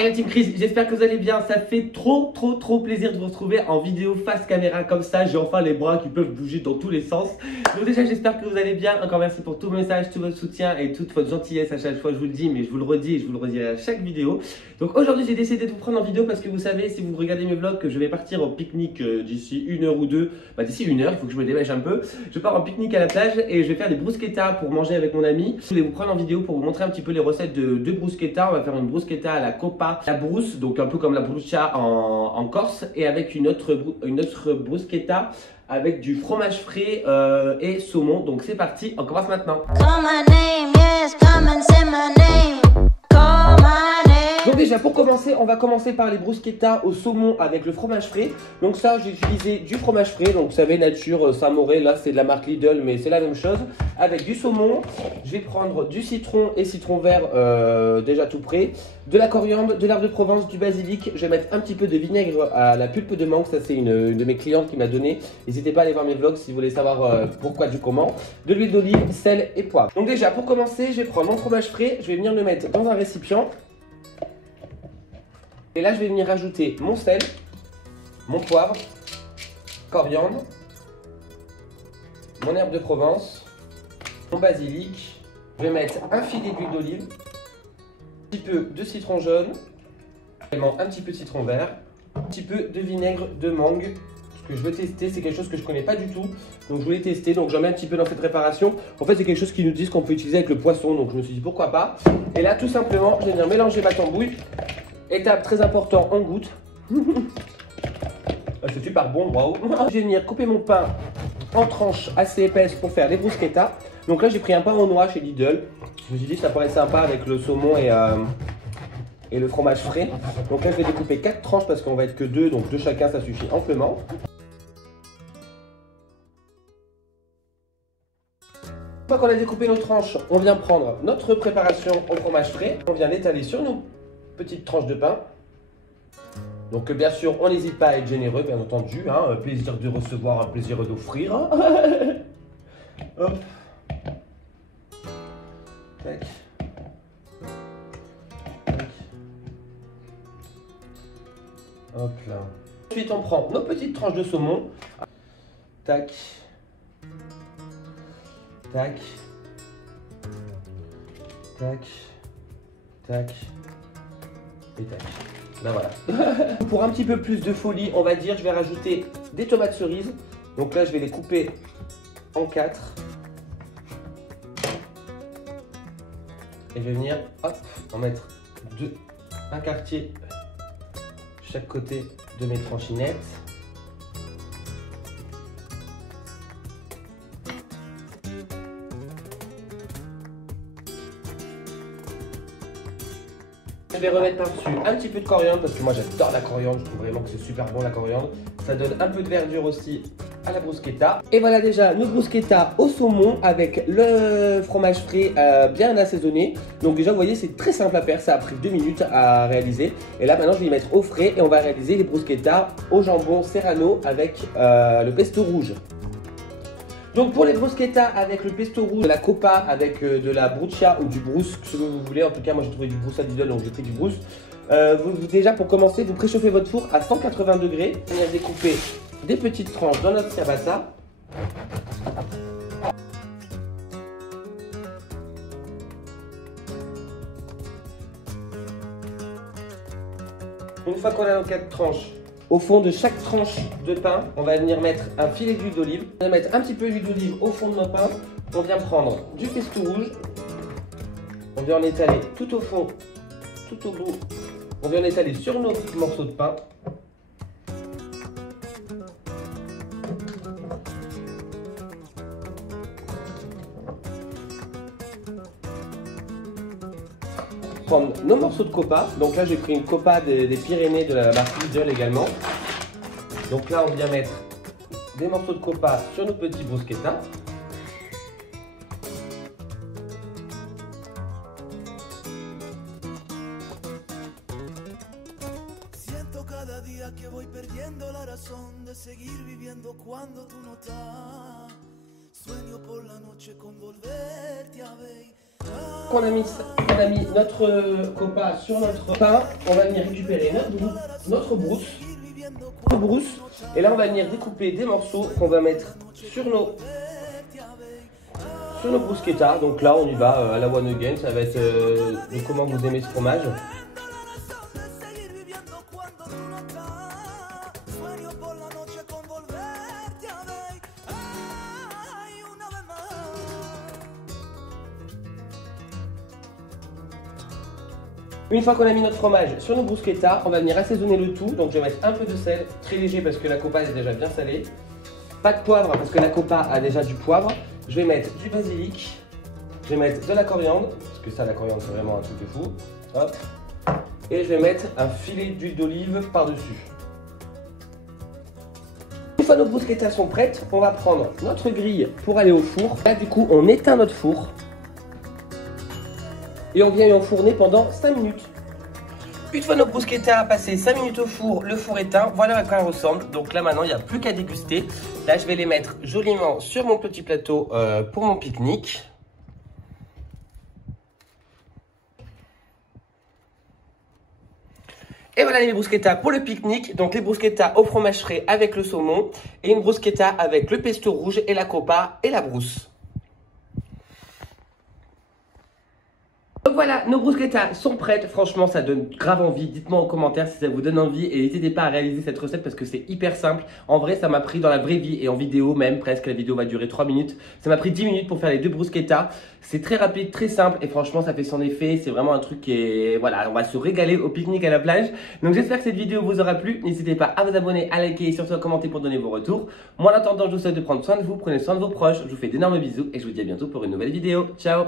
Et la team Chris, j'espère que vous allez bien. Ça fait trop plaisir de vous retrouver en vidéo face caméra comme ça. J'ai enfin les bras qui peuvent bouger dans tous les sens. Donc déjà j'espère que vous allez bien. Encore merci pour tous vos messages, tout votre soutien et toute votre gentillesse à chaque fois. Je vous le dis, mais je vous le redis et je vous le redirai à chaque vidéo. Donc aujourd'hui j'ai décidé de vous prendre en vidéo parce que vous savez, si vous regardez mes vlogs, que je vais partir en pique-nique d'ici 1 heure ou 2. Bah d'ici 1 heure, il faut que je me dépêche un peu. Je pars en pique-nique à la plage et je vais faire des bruschettas pour manger avec mon ami. Je voulais vous prendre en vidéo pour vous montrer un petit peu les recettes de bruschetta. On va faire une bruschetta à la copa, la brousse, donc un peu comme la bruschetta en Corse, et avec une autre bruschetta avec du fromage frais et saumon. Donc c'est parti, on commence maintenant. Donc déjà pour commencer, on va commencer par les bruschettas au saumon avec le fromage frais. Donc ça j'ai utilisé du fromage frais, donc vous savez nature Saint-Mauré, là c'est de la marque Lidl mais c'est la même chose. Avec du saumon, je vais prendre du citron et citron vert déjà tout prêt, de la coriandre, de l'herbe de Provence, du basilic. Je vais mettre un petit peu de vinaigre à la pulpe de mangue, ça c'est une de mes clientes qui m'a donné. N'hésitez pas à aller voir mes vlogs si vous voulez savoir pourquoi du comment. De l'huile d'olive, sel et poivre. Donc déjà pour commencer, je vais prendre mon fromage frais, je vais venir le mettre dans un récipient. Et là, je vais venir rajouter mon sel, mon poivre, coriandre, mon herbe de Provence, mon basilic. Je vais mettre un filet d'huile d'olive, un petit peu de citron jaune, également un petit peu de citron vert, un petit peu de vinaigre de mangue. Ce que je veux tester, c'est quelque chose que je ne connais pas du tout. Donc je voulais tester, donc j'en mets un petit peu dans cette préparation. En fait, c'est quelque chose qu'ils nous disent qu'on peut utiliser avec le poisson, donc je me suis dit pourquoi pas. Et là, tout simplement, je vais venir mélanger ma tambouille. Étape très importante, on goûte. C'est super bon, waouh. Je vais venir couper mon pain en tranches assez épaisses pour faire les bruschettas. Donc là, j'ai pris un pain aux noix chez Lidl. Je me suis dit que ça pourrait être sympa avec le saumon et le fromage frais. Donc là, je vais découper 4 tranches parce qu'on va être que 2, donc 2 chacun, ça suffit amplement. Une fois qu'on a découpé nos tranches, on vient prendre notre préparation au fromage frais. On vient l'étaler sur nos petites tranches de pain. Donc bien sûr, on n'hésite pas à être généreux, bien entendu. Hein, plaisir de recevoir, un plaisir d'offrir. Hop. Tac. Tac. Hop là. Ensuite, on prend nos petites tranches de saumon. Tac. Tac. Tac. Tac. Et tac. Ben voilà. Pour un petit peu plus de folie, on va dire, je vais rajouter des tomates cerises. Donc là, je vais les couper en 4. Et je vais venir, hop, en mettre un quartier chaque côté de mes tranchinettes. Je vais remettre par-dessus un petit peu de coriandre parce que moi j'adore la coriandre, je trouve vraiment que c'est super bon la coriandre. Ça donne un peu de verdure aussi à la bruschetta. Et voilà déjà nos bruschetta au saumon avec le fromage frais bien assaisonné. Donc déjà vous voyez c'est très simple à faire, ça a pris 2 minutes à réaliser. Et là maintenant je vais y mettre au frais et on va réaliser les bruschetta au jambon serrano avec le pesto rouge. Donc pour les bruschettas avec le pesto rouge, de la copa avec de la bruschetta ou du brousse, ce que vous voulez. En tout cas moi j'ai trouvé du brousse à Lidl donc j'ai pris du brousse. Déjà pour commencer vous préchauffez votre four à 180 degrés. On va découper des petites tranches dans notre ciabatta. Une fois qu'on a nos 4 tranches, au fond de chaque tranche de pain, on va venir mettre un filet d'huile d'olive. On va mettre un petit peu d'huile d'olive au fond de nos pains. On vient prendre du pesto rouge. On vient en étaler tout au fond, tout au bout. On vient en étaler sur nos morceaux de pain. Prendre nos morceaux de copa. Donc là j'ai pris une copa des Pyrénées de la marque Lidl également. Donc là on vient mettre des morceaux de copa sur nos petits bruschettas. Siento cada día que voy perdiendo la razón de seguir viviendo cuando tú no estás. Sueño por la noche con volverte a ver. Qu'on a mis notre copa sur notre pain, on va venir récupérer notre brousse. Et là, on va venir découper des morceaux qu'on va mettre sur nos bruschettas. Donc là, on y va à la one again. Ça va être de comment vous aimez ce fromage. Une fois qu'on a mis notre fromage sur nos bruschettas, on va venir assaisonner le tout. Donc je vais mettre un peu de sel, très léger parce que la copa est déjà bien salée. Pas de poivre parce que la copa a déjà du poivre. Je vais mettre du basilic. Je vais mettre de la coriandre, parce que ça, la coriandre, c'est vraiment un truc de fou. Hop. Et je vais mettre un filet d'huile d'olive par-dessus. Une fois nos bruschettas sont prêtes, on va prendre notre grille pour aller au four. Là, du coup, on éteint notre four. Et on vient y enfourner pendant 5 minutes. Une fois nos bruschettas passées 5 minutes au four, le four éteint, voilà à quoi elles ressemblent. Donc là maintenant il n'y a plus qu'à déguster. Là je vais les mettre joliment sur mon petit plateau pour mon pique-nique. Et voilà les bruschettas pour le pique-nique. Donc les bruschettas au fromage frais avec le saumon. Et une bruschetta avec le pesto rouge et la copa et la brousse. Donc voilà, nos bruschettas sont prêtes. Franchement, ça donne grave envie. Dites-moi en commentaire si ça vous donne envie. Et n'hésitez pas à réaliser cette recette parce que c'est hyper simple. En vrai, ça m'a pris dans la vraie vie et en vidéo même, presque, la vidéo va durer 3 minutes. Ça m'a pris 10 minutes pour faire les 2 bruschettas. C'est très rapide, très simple et franchement, ça fait son effet. C'est vraiment un truc qui est... Voilà, on va se régaler au pique-nique à la plage. Donc j'espère que cette vidéo vous aura plu. N'hésitez pas à vous abonner, à liker et surtout à commenter pour donner vos retours. Moi, en attendant, je vous souhaite de prendre soin de vous. Prenez soin de vos proches. Je vous fais d'énormes bisous et je vous dis à bientôt pour une nouvelle vidéo. Ciao!